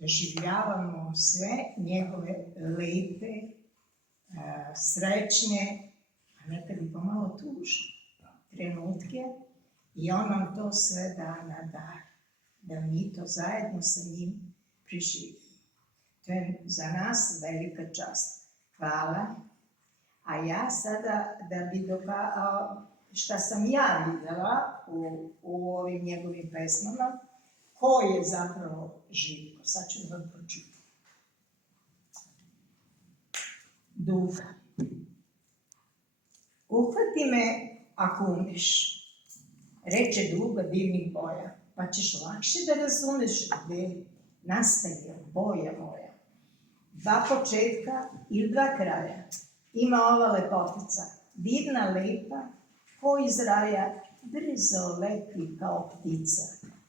doživljavamo sve njegove lepe, srećne, a nekad i pomalo tužne trenutke i on nam to sve da na dar, da mi to zajedno sa njim preživimo. To je za nas velika čast. Hvala. A ja sada, da bi šta sam ja videla u ovim njegovim pesmama, ko je zapravo Živko. Sad ću da vam pročitam. Duga. Uhvati me ako umeš, reče Duga divnih boja, pa ćeš lakše da razumeš gde nastaje boja moja. Dva početka ili dva kraja ima ova lepotica, divna lepa, ko iz raja, brzo leti kao ptica.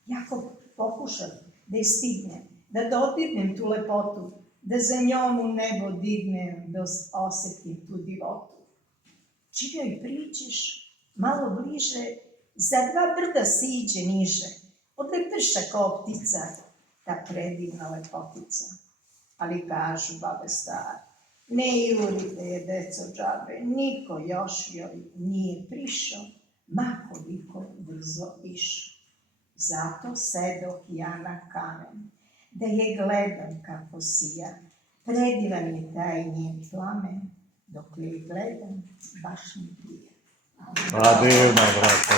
Jako pokušam da je stignem, da dodirnem tu lepotu, da za njom u nebo dignem, da osetim tu divotu. Čim joj priđeš malo bliže, za dva brda siđe niže, odleprša kao ptica, ta predivna lepotica. Ali kažu babe stare, ne jurite je, deco džabe, niko još joj nije prišao, ma koliko brzo išao. Zato sedoh ja na kamen, da je gledam kako sija, predivan je taj njen plamen, dok je gledam, baš mi prija. Divno, brate,